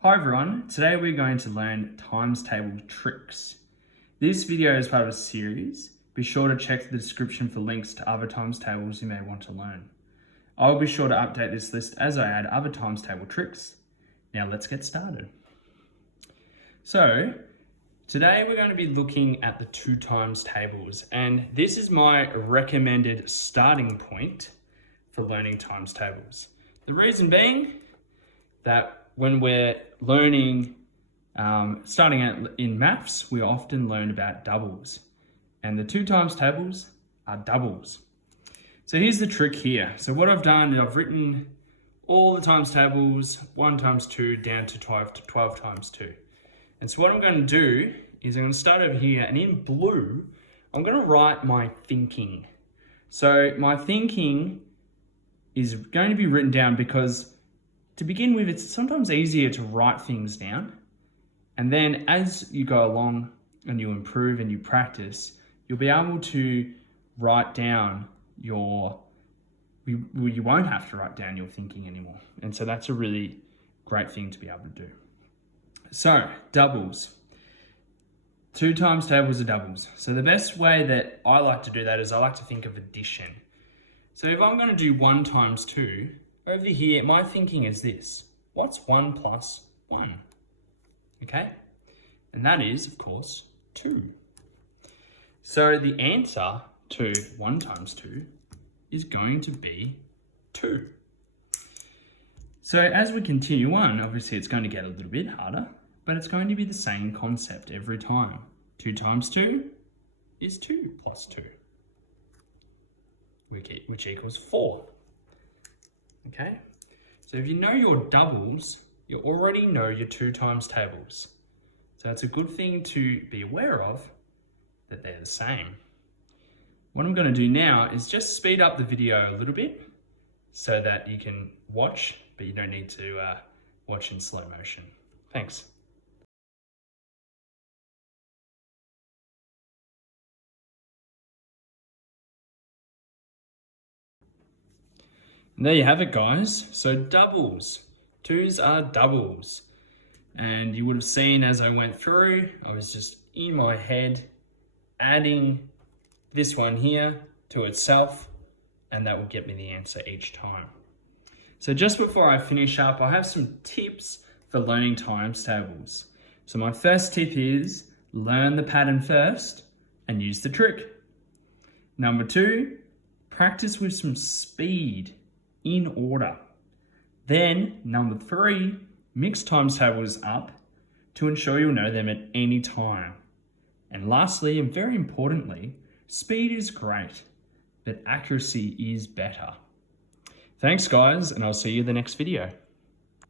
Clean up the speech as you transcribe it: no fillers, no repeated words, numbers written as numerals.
Hi everyone, today we're going to learn times table tricks. This video is part of a series. Be sure to check the description for links to other times tables you may want to learn. I will be sure to update this list as I add other times table tricks. Now let's get started. So today we're going to be looking at the 2 times tables, and this is my recommended starting point for learning times tables. The reason being that when we're learning, starting out in maths, we often learn about doubles, and the 2 times tables are doubles. So here's the trick here. So what I've done is I've written all the times tables, 1 times 2 down to 12 times 2. And so what I'm going to do is I'm going to start over here, and in blue, I'm going to write my thinking. So my thinking is going to be written down because to begin with, it's sometimes easier to write things down. And then as you go along and you improve and you practice, you'll be able to write down you won't have to write down your thinking anymore. And so that's a really great thing to be able to do. So doubles. 2 times tables are doubles. So the best way that I like to do that is I like to think of addition. So if I'm going to do 1 times 2, over here, my thinking is this. What's 1 plus 1? Okay? And that is, of course, 2. So the answer to 1 times 2 is going to be 2. So as we continue on, obviously it's going to get a little bit harder, but it's going to be the same concept every time. 2 times 2 is 2 plus 2, which equals 4. Okay, so if you know your doubles, you already know your 2 times tables. So it's a good thing to be aware of that they're the same. What I'm going to do now is just speed up the video a little bit so that you can watch, but you don't need to watch in slow motion. Thanks. And there you have it, guys. So doubles. 2s are doubles. And you would have seen as I went through, I was just in my head adding this one here to itself, and that will get me the answer each time. So just before I finish up, I have some tips for learning times tables. So my first tip is learn the pattern first and use the trick. Number 2, practice with some speed in order. Then number 3, mix times tables up to ensure you'll know them at any time. And lastly, and very importantly, speed is great, but accuracy is better. Thanks guys, and I'll see you in the next video.